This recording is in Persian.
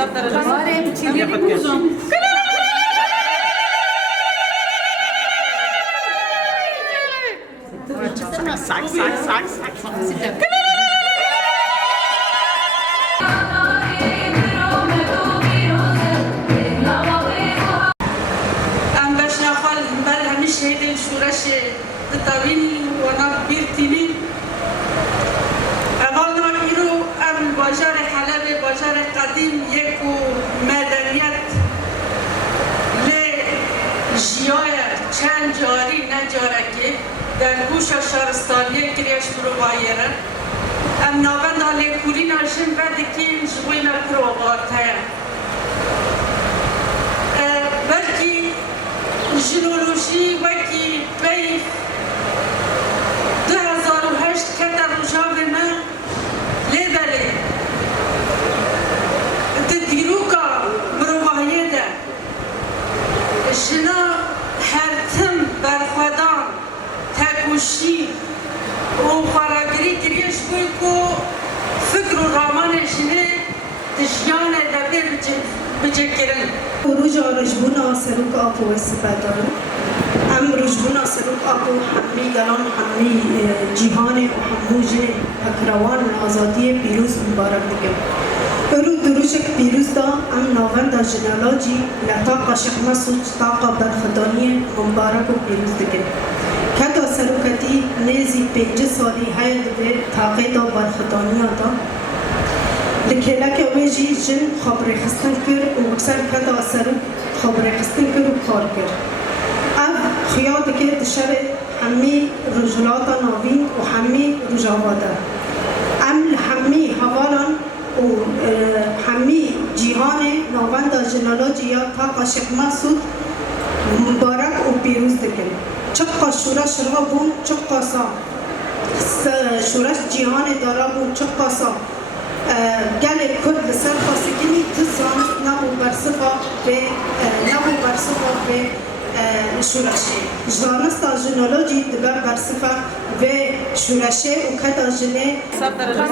حساب درجه ام باش نخال بل همیش هیدن شورش تطاوین و نبیر تینی اول نمیرو ام بازار حلب بازار قدیم یکو مدنیت لی جیای چند جاری نجارکی در گوش شهرستانی کریش برو بایره ام نابند آلی کوری ناشن بدکیم جوین کرو بارتایم بلکی ژنولوژی وکی بیف 2008 کتا روژاو من لیبلی تدیروکا مروباهیه ده جنا هرتم برخودان تکوشی و خاراگری کریش بوی که فکر و رامان جنه تجیان دبیر بجکرن خروج رجبونا سروک آپو استفاده ام رجبونا سروک آپو حمی گلان حمی جیهان و حموج اکروان آزادی پیروز مبارک بگم رو دروشک پیروز دا ام ناوند جنالاجی لطاقه شخمه سوچ طاقه برخدانی مبارک و پیروز بگم کتا سروکتی نیزی 5 سالی های دوی طاقه دا برخدانی دا لکهلک اویجی جن خبری خستن کر و اکثر کتا سرو خبری خستن کر و کار کر اب خیاد که دشر همی رجلات ناوین و همی رجاواده ام همی حوالان و همی جیهان ناوند جنالاجی یا طاقه شکمه سود مبارک و پیروز دکن چقا شورش را بون چقا سا شورش جیهان دارا بون چقا سا گل کرد لسر خاصگینی تزانست نبو برصفا به شورشه جانست جنالاجی دبر برصفا به شورشه و کتا جنه حساب درجه